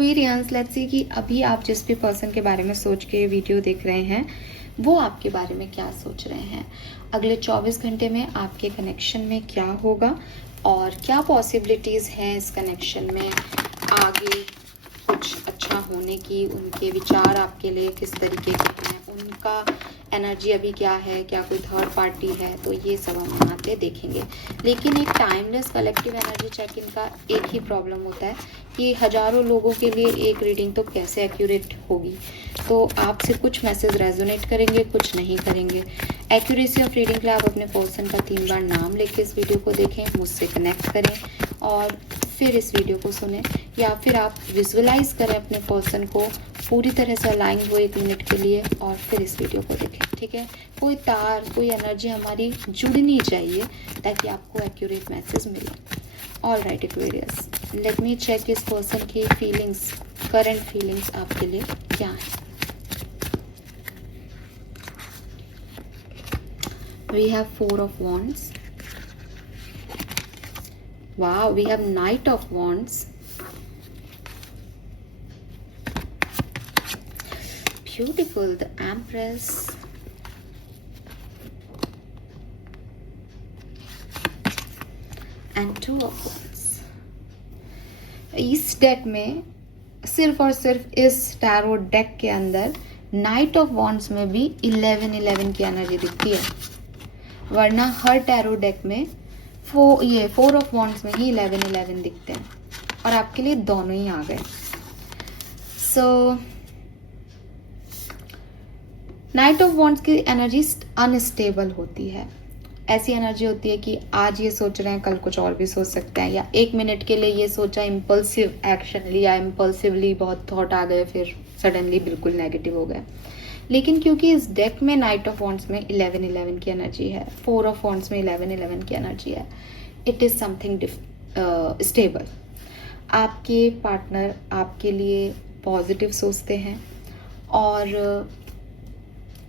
Aquarians, let's see कि अभी आप जिस भी पर्सन के बारे में सोच के वीडियो देख रहे हैं वो आपके बारे में क्या सोच रहे हैं, अगले 24 घंटे में आपके कनेक्शन में क्या होगा और क्या पॉसिबिलिटीज़ हैं इस कनेक्शन में आगे कुछ अच्छा होने की, उनके विचार आपके लिए किस तरीके के हैं, उनका एनर्जी अभी क्या है, क्या कोई थर्ड पार्टी है, तो ये सब हम यहाँ पे देखेंगे। लेकिन एक timeless collective energy check in का एक ही प्रॉब्लम होता है कि हज़ारों लोगों के लिए एक रीडिंग तो कैसे एक्यूरेट होगी। तो आपसे कुछ मैसेज रेजोनेट करेंगे, कुछ नहीं करेंगे। एक्यूरेसी ऑफ रीडिंग के लिए आप अपने पर्सन का 3 बार नाम लेके इस वीडियो को देखें, मुझसे कनेक्ट करें और फिर इस वीडियो को सुने, या फिर आप विजुअलाइज करें अपने पर्सन को पूरी तरह से अलाइन हुए 1 मिनट के लिए और फिर इस वीडियो को देखें। ठीक है, कोई तार, कोई एनर्जी हमारी जुड़नी चाहिए ताकि आपको एक्यूरेट मैसेज मिले। All right Aquarius, let me check इस पर्सन की फीलिंग्स, करंट फीलिंग्स आपके लिए क्या है। We have 4 of Wands. Wow, we have Knight of Wands. Beautiful, the Empress. And 2 of Wands. इस डेक में सिर्फ और सिर्फ इस टैरो डेक के अंदर नाइट ऑफ वॉन्ड्स में भी 11 की एनर्जी दिखती है, वरना हर टैरो डेक में 4 ऑफ वॉन्ड्स में ही 11 दिखते हैं और आपके लिए दोनों ही आ गए। सो नाइट ऑफ वॉन्ड्स की एनर्जी अनस्टेबल होती है। ऐसी एनर्जी होती है कि आज ये सोच रहे हैं, कल कुछ और भी सोच सकते हैं, या 1 मिनट के लिए ये सोचा, इम्पल्सिव एक्शन लिया, इम्पल्सिवली बहुत थॉट आ गए, फिर सडनली बिल्कुल नेगेटिव हो गए। लेकिन क्योंकि इस डेक में नाइट ऑफ वॉन्ड्स में 11 की एनर्जी है, 4 ऑफ वॉन्ड्स में 11 की एनर्जी है, इट इज़ समथिंग स्टेबल। आपके पार्टनर आपके लिए पॉजिटिव सोचते हैं और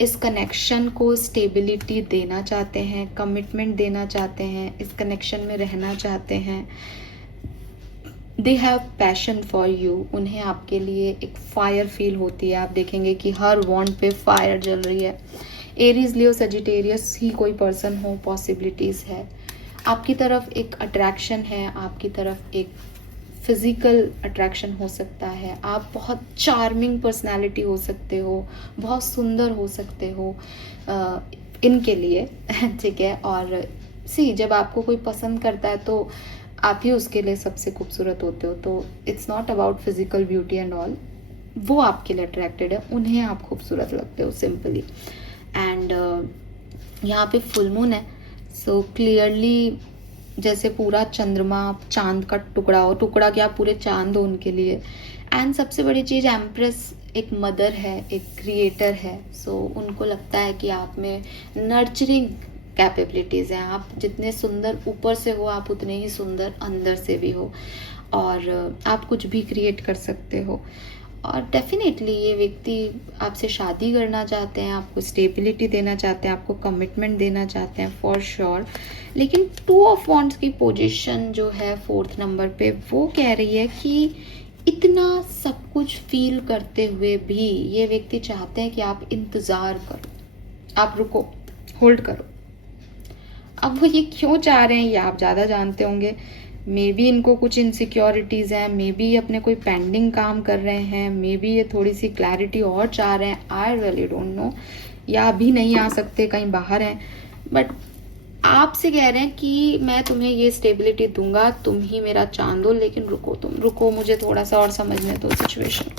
इस कनेक्शन को स्टेबिलिटी देना चाहते हैं, कमिटमेंट देना चाहते हैं, इस कनेक्शन में रहना चाहते हैं। They have passion for you, उन्हें आपके लिए एक फायर फील होती है। आप देखेंगे कि हर वॉन्ड पे फायर जल रही है। एरीज, लियो, सजिटेरियस ही कोई पर्सन हो, पॉसिबिलिटीज़ है। आपकी तरफ एक अट्रैक्शन है, आपकी तरफ एक फिजिकल अट्रैक्शन हो सकता है। आप बहुत चार्मिंग पर्सनालिटी हो सकते हो, बहुत सुंदर हो सकते हो इनके लिए ठीक है। और जब आपको कोई पसंद करता है तो आप ही उसके लिए सबसे खूबसूरत होते हो। तो it's not about physical beauty and all, वो आपके लिए अट्रैक्टेड है, उन्हें आप खूबसूरत लगते हो सिंपली। एंड यहाँ पे फुल मून है, सो क्लियरली जैसे पूरा चंद्रमा चांद का टुकड़ा हो, टुकड़ा क्या पूरे चांद हो उनके लिए। एंड सबसे बड़ी चीज़, एम्प्रेस एक मदर है, एक क्रिएटर है। सो उनको लगता है कि आप में नर्चरिंग कैपेबिलिटीज़ हैं। आप जितने सुंदर ऊपर से हो, आप उतने ही सुंदर अंदर से भी हो, और आप कुछ भी क्रिएट कर सकते हो। और डेफिनेटली ये व्यक्ति आपसे शादी करना चाहते हैं, आपको स्टेबिलिटी देना चाहते हैं, आपको कमिटमेंट देना चाहते हैं फॉर श्योर। लेकिन 2 ऑफ वॉन्ड्स की पोजीशन जो है 4th नंबर पे, वो कह रही है कि इतना सब कुछ फील करते हुए भी ये व्यक्ति चाहते हैं कि आप इंतज़ार करो, आप रुको, होल्ड करो। अब वो ये क्यों चाह रहे हैं ये आप ज़्यादा जानते होंगे। मे बी इनको कुछ इनसिक्योरिटीज़ हैं, मे बी अपने कोई पेंडिंग काम कर रहे हैं, मे बी ये थोड़ी सी क्लैरिटी और चाह रहे हैं, आई रियली डोंट नो। या अभी नहीं आ सकते, कहीं बाहर हैं, बट आपसे कह रहे हैं कि मैं तुम्हें ये स्टेबिलिटी दूंगा, तुम ही मेरा चांद हो, लेकिन रुको, तुम रुको, मुझे थोड़ा सा और समझने दो सिचुएशन।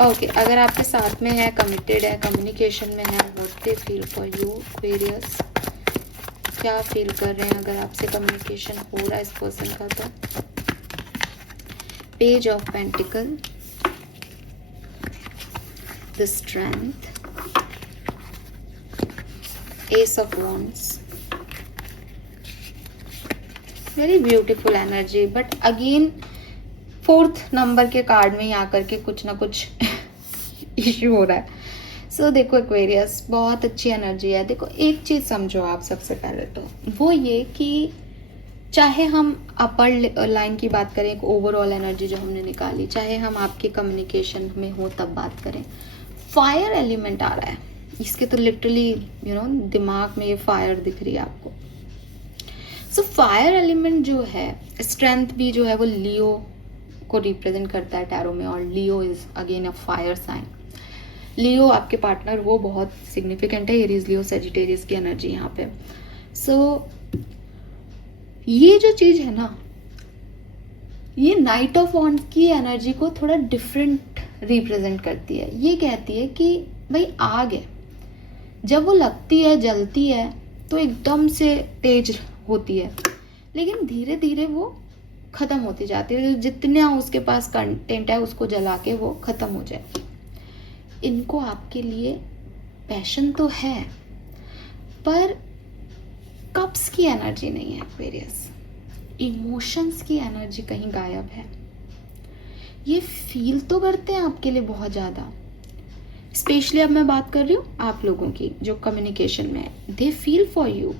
ओके, अगर आपके साथ में है, कमिटेड है, कम्युनिकेशन में है, what they feel for you Aquarius, क्या फील कर रहे हैं अगर आपसे कम्युनिकेशन हो रहा है इस पर्सन का। तो page of pentacle, the strength, S of wands, very beautiful energy. But again 4th number के कार्ड में ही आकर के कुछ ना कुछ इश्यू हो रहा है। सो देखो एक्वेरियस, बहुत अच्छी एनर्जी है। देखो एक चीज़ समझो आप सबसे पहले तो, वो ये कि चाहे हम अपर लाइन की बात करें, एक ओवरऑल एनर्जी जो हमने निकाली, चाहे हम आपके कम्युनिकेशन में हो तब बात करें, फायर एलिमेंट आ रहा है। इसके तो लिटरली दिमाग में ये फायर दिख रही है आपको। सो फायर एलिमेंट जो है, स्ट्रेंथ भी जो है वो लियो को रिप्रेजेंट करता है टैरो में, और Leo is again a fire sign. Leo आपके पार्टनर वो बहुत सिग्निफिकेंट है, एरीज लियो सेजिटेरियस की एनर्जी यहाँ पे। सो ये जो चीज है ना, ये नाइट ऑफ वॉन्ड्स की एनर्जी को थोड़ा डिफरेंट रिप्रेजेंट करती है। ये कहती है कि भाई आग है, जब वो लगती है जलती है तो एकदम से तेज होती है, लेकिन धीरे धीरे वो खत्म होती जाती है, जितना उसके पास कंटेंट है उसको जला के वो खत्म हो जाए। इनको आपके लिए पैशन तो है, पर कप्स की एनर्जी नहीं है एक्वेरियस, इमोशंस की एनर्जी कहीं गायब है। ये फील तो करते हैं आपके लिए बहुत ज़्यादा, स्पेशली अब मैं बात कर रही हूँ आप लोगों की जो कम्युनिकेशन में है, दे फील फॉर यू।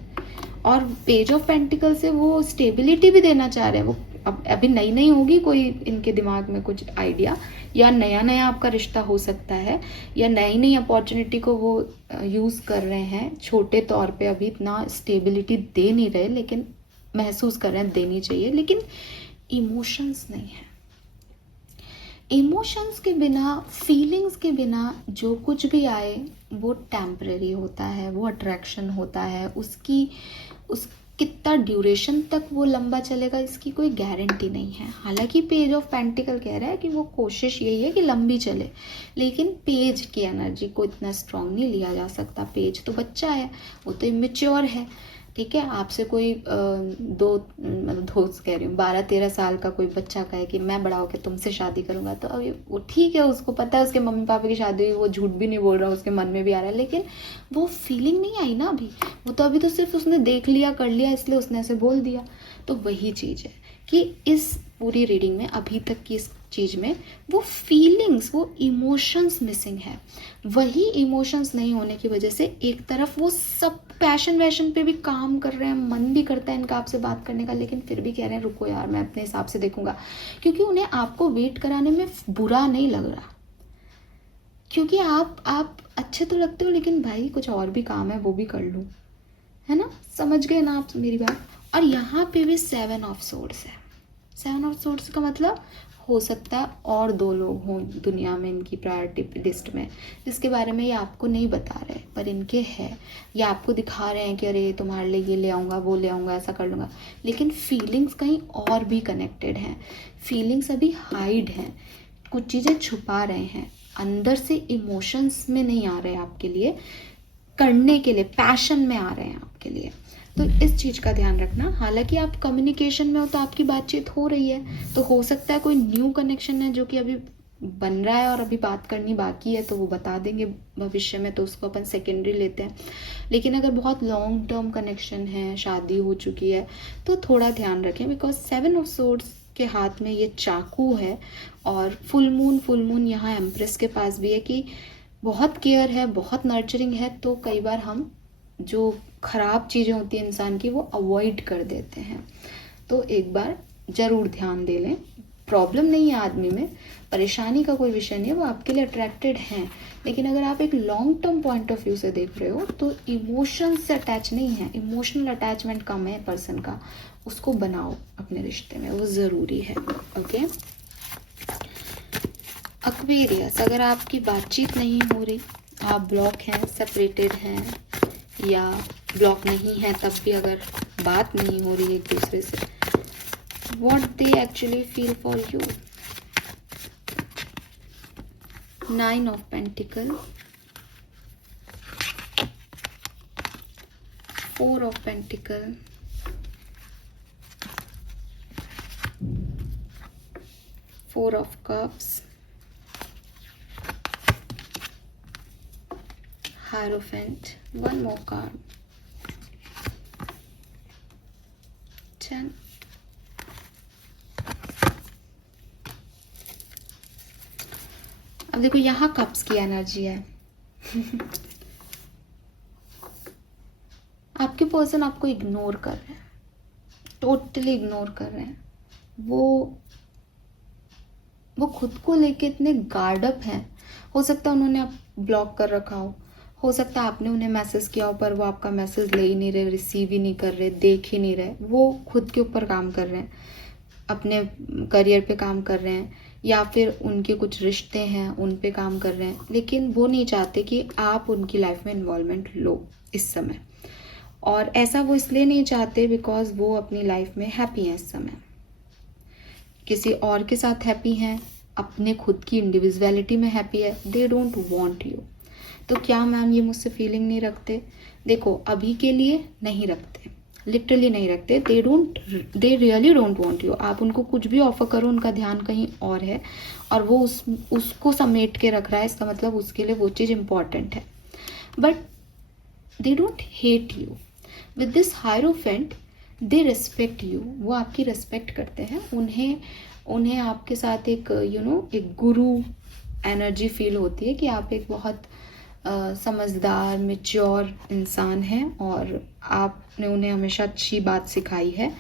और पेज ऑफ पेंटिकल से वो स्टेबिलिटी भी देना चाह रहे हैं। वो अब अभी नई नई होगी कोई इनके दिमाग में कुछ आइडिया, या नया नया आपका रिश्ता हो सकता है, या नई नई अपॉर्चुनिटी को वो यूज़ कर रहे हैं छोटे तौर पे, अभी इतना स्टेबिलिटी दे नहीं रहे, लेकिन महसूस कर रहे हैं देनी चाहिए, लेकिन इमोशंस नहीं है। इमोशंस के बिना, फीलिंग्स के बिना जो कुछ भी आए वो टेम्परेरी होता है, वो अट्रैक्शन होता है, उस कितना ड्यूरेशन तक वो लंबा चलेगा इसकी कोई गारंटी नहीं है। हालांकि पेज ऑफ पेंटिकल कह रहा है कि वो कोशिश यही है कि लंबी चले, लेकिन पेज की एनर्जी को इतना स्ट्रांग नहीं लिया जा सकता। पेज तो बच्चा है, वो तो इमेच्योर है, ठीक है। आपसे कोई दोस्त कह रही हूँ 12-13 साल का कोई बच्चा कहे कि मैं बड़ा होकर तुमसे शादी करूंगा, तो अभी वो ठीक है, उसको पता है उसके मम्मी पापा की शादी हुई, वो झूठ भी नहीं बोल रहा, उसके मन में भी आ रहा है, लेकिन वो फीलिंग नहीं आई ना अभी। वो तो अभी तो सिर्फ उसने देख लिया, कर लिया, इसलिए उसने ऐसे बोल दिया। तो वही चीज़ है कि इस पूरी रीडिंग में अभी तक की इस चीज़ में वो फीलिंग्स, वो इमोशंस मिसिंग है। वही इमोशंस नहीं होने की वजह से एक तरफ वो सब पैशन वैशन पे भी काम कर रहे हैं, मन भी करता है इनका आपसे बात करने का, लेकिन फिर भी कह रहे हैं रुको यार मैं अपने हिसाब से देखूंगा, क्योंकि उन्हें आपको वेट कराने में बुरा नहीं लग रहा, क्योंकि आप अच्छे तो लगते हो, लेकिन भाई कुछ और भी काम है वो भी कर लूँ, है ना। समझ गए ना आप मेरी बात। और यहाँ पे भी 7 ऑफ सोर्ड्स है। 7 ऑफ सोर्ड्स का मतलब हो सकता है और 2 लोग हों दुनिया में इनकी प्रायोरिटी लिस्ट में, जिसके बारे में ये आपको नहीं बता रहे, पर इनके है, या आपको दिखा रहे हैं कि अरे तुम्हारे लिए ये ले आऊँगा, वो ले आऊँगा, ऐसा कर लूँगा, लेकिन फीलिंग्स कहीं और भी कनेक्टेड हैं। फीलिंग्स अभी हाइड हैं, कुछ चीज़ें छुपा रहे हैं, अंदर से इमोशंस में नहीं आ रहे आपके लिए, करने के लिए पैशन में आ रहे हैं आपके लिए। तो इस चीज़ का ध्यान रखना। हालांकि आप कम्युनिकेशन में हो तो आपकी बातचीत हो रही है, तो हो सकता है कोई न्यू कनेक्शन है जो कि अभी बन रहा है और अभी बात करनी बाकी है, तो वो बता देंगे भविष्य में, तो उसको अपन सेकेंडरी लेते हैं। लेकिन अगर बहुत लॉन्ग टर्म कनेक्शन है, शादी हो चुकी है, तो थोड़ा ध्यान रखें, बिकॉज 7 ऑफ सोर्ड्स के हाथ में ये चाकू है, और फुल मून यहाँ एम्प्रेस के पास भी है कि बहुत केयर है, बहुत नर्चरिंग है, तो कई बार हम जो खराब चीज़ें होती हैं इंसान की वो अवॉइड कर देते हैं। तो एक बार ज़रूर ध्यान दे लें। प्रॉब्लम नहीं है आदमी में, परेशानी का कोई विषय नहीं है, वो आपके लिए अट्रैक्टेड हैं, लेकिन अगर आप एक long term point of view से देख रहे हो तो इमोशन से अटैच नहीं है, इमोशनल अटैचमेंट कम है पर्सन का, उसको बनाओ अपने रिश्ते में, वो ज़रूरी है। ओके एक्वेरियस, अगर आपकी बातचीत नहीं हो रही, आप ब्लॉक हैं, सेपरेटेड हैं, या ब्लॉक नहीं है तब भी अगर बात नहीं हो रही एक दूसरे से, what they actually feel for you. 9 of Pentacle, 4 of Pentacle, 4 of Cups, Hierophant, one more card, 10. अब देखो यहाँ कप्स की एनर्जी है। आपके पर्सन आपको इग्नोर कर रहे हैं, टोटली इग्नोर कर रहे हैं। वो खुद को लेके इतने गार्ड अप हैं। हो सकता है उन्होंने आप ब्लॉक कर रखा हो सकता है आपने उन्हें मैसेज किया हो पर वो आपका मैसेज ले ही नहीं रहे, रिसीव ही नहीं कर रहे, देख ही नहीं रहे। वो खुद के ऊपर काम कर रहे हैं, अपने करियर पे काम कर रहे हैं, या फिर उनके कुछ रिश्ते हैं उन पे काम कर रहे हैं, लेकिन वो नहीं चाहते कि आप उनकी लाइफ में इन्वॉल्वमेंट लो इस समय। और ऐसा वो इसलिए नहीं चाहते बिकॉज वो अपनी लाइफ में हैप्पी हैं इस समय, किसी और के साथ हैप्पी हैं, अपने खुद की इंडिविजुअलिटी में हैप्पी है। They don't want you. तो क्या मैम ये मुझसे फीलिंग नहीं रखते? देखो, अभी के लिए नहीं रखते, लिटरली नहीं रखते। They really don't want you. आप उनको कुछ भी ऑफर करो, उनका ध्यान कहीं और है और वो उसको समेट के रख रहा है। इसका मतलब उसके लिए वो चीज़ इम्पॉर्टेंट है। But they don't hate you. With this hierophant they respect you. वो आपकी रिस्पेक्ट करते हैं। उन्हें आपके साथ एक एक गुरु एनर्जी फील होती है कि आप एक बहुत समझदार मैच्योर इंसान हैं और आपने उन्हें हमेशा अच्छी बात सिखाई है।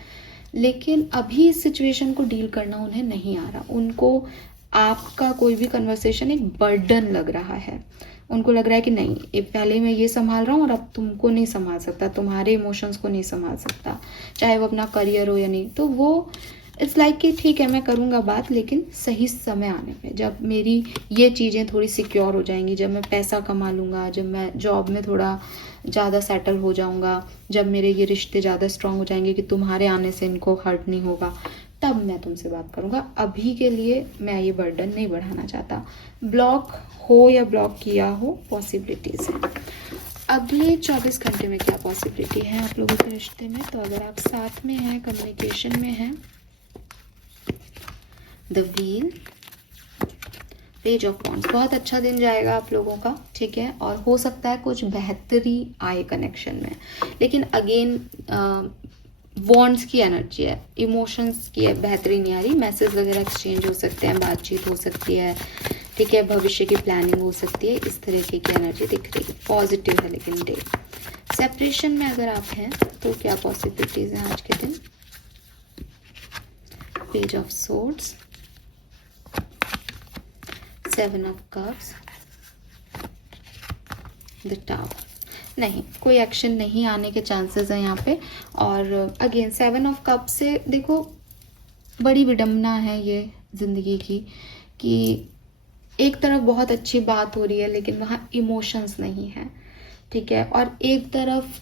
लेकिन अभी इस सिचुएशन को डील करना उन्हें नहीं आ रहा। उनको आपका कोई भी कन्वर्सेशन एक बर्डन लग रहा है। उनको लग रहा है कि नहीं, पहले मैं ये संभाल रहा हूँ और अब तुमको नहीं संभाल सकता, तुम्हारे इमोशंस को नहीं संभाल सकता, चाहे वो अपना करियर हो या नहीं। तो वो इट्स लाइक कि ठीक है मैं करूँगा बात, लेकिन सही समय आने पे, जब मेरी ये चीज़ें थोड़ी सिक्योर हो जाएंगी, जब मैं पैसा कमा लूँगा, जब मैं जॉब में थोड़ा ज़्यादा सेटल हो जाऊँगा, जब मेरे ये रिश्ते ज़्यादा स्ट्रांग हो जाएंगे कि तुम्हारे आने से इनको हर्ट नहीं होगा, तब मैं तुमसे बात करूँगा। अभी के लिए मैं ये बर्डन नहीं बढ़ाना चाहता। ब्लॉक हो या ब्लॉक किया हो, पॉसिबिलिटीज़ है। अगले 24 घंटे में क्या पॉसिबिलिटी है आप लोगों के रिश्ते में? तो अगर आप साथ में हैं, कम्युनिकेशन में हैं, the wheel, page of wands, बहुत अच्छा दिन जाएगा आप लोगों का, ठीक है। और हो सकता है कुछ बेहतरी आए कनेक्शन में, लेकिन अगेन वॉन्ड्स की एनर्जी है, इमोशंस की बेहतरी नहीं आ रही। मैसेज वगैरह एक्सचेंज हो सकते हैं, बातचीत हो सकती है, ठीक है, भविष्य की प्लानिंग हो सकती है, इस तरीके की एनर्जी दिख रही है। पॉजिटिव है लेकिन डे। सेपरेशन में अगर आप हैं तो क्या पॉसिबिलिटीज हैं आज के दिन? Page of swords, 7 of cups, the tower. नहीं, कोई एक्शन नहीं आने के चांसेस हैं यहाँ पे। और अगेन 7 ऑफ कप से देखो, बड़ी विडंबना है ये जिंदगी की कि एक तरफ बहुत अच्छी बात हो रही है लेकिन वहाँ इमोशंस नहीं है, ठीक है। और एक तरफ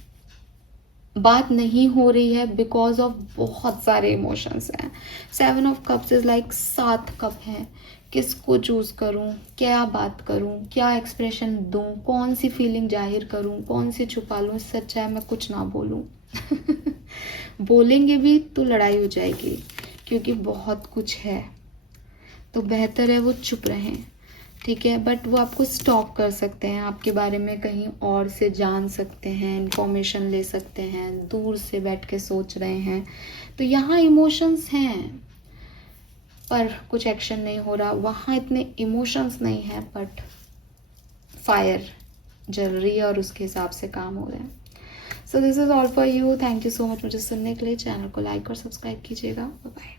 बात नहीं हो रही है बिकॉज ऑफ बहुत सारे इमोशंस हैं। 7 of cups is like 7 cup हैं। किसको चूज करूं, क्या बात करूं, क्या एक्सप्रेशन दूं, कौन सी फीलिंग जाहिर करूं, कौन सी छुपा लूं। इससे अच्छा है मैं कुछ ना बोलूं। बोलेंगे भी तो लड़ाई हो जाएगी क्योंकि बहुत कुछ है, तो बेहतर है वो चुप रहें, ठीक है। बट वो आपको स्टॉप कर सकते हैं, आपके बारे में कहीं और से जान सकते हैं, इंफॉर्मेशन ले सकते हैं, दूर से बैठ के सोच रहे हैं। तो यहाँ इमोशंस हैं पर कुछ एक्शन नहीं हो रहा। वहाँ इतने इमोशंस नहीं है बट फायर जल रही है और उसके हिसाब से काम हो रहे हैं। So this is all for you. Thank you so much मुझे सुनने के लिए। चैनल को लाइक और सब्सक्राइब कीजिएगा। Bye bye.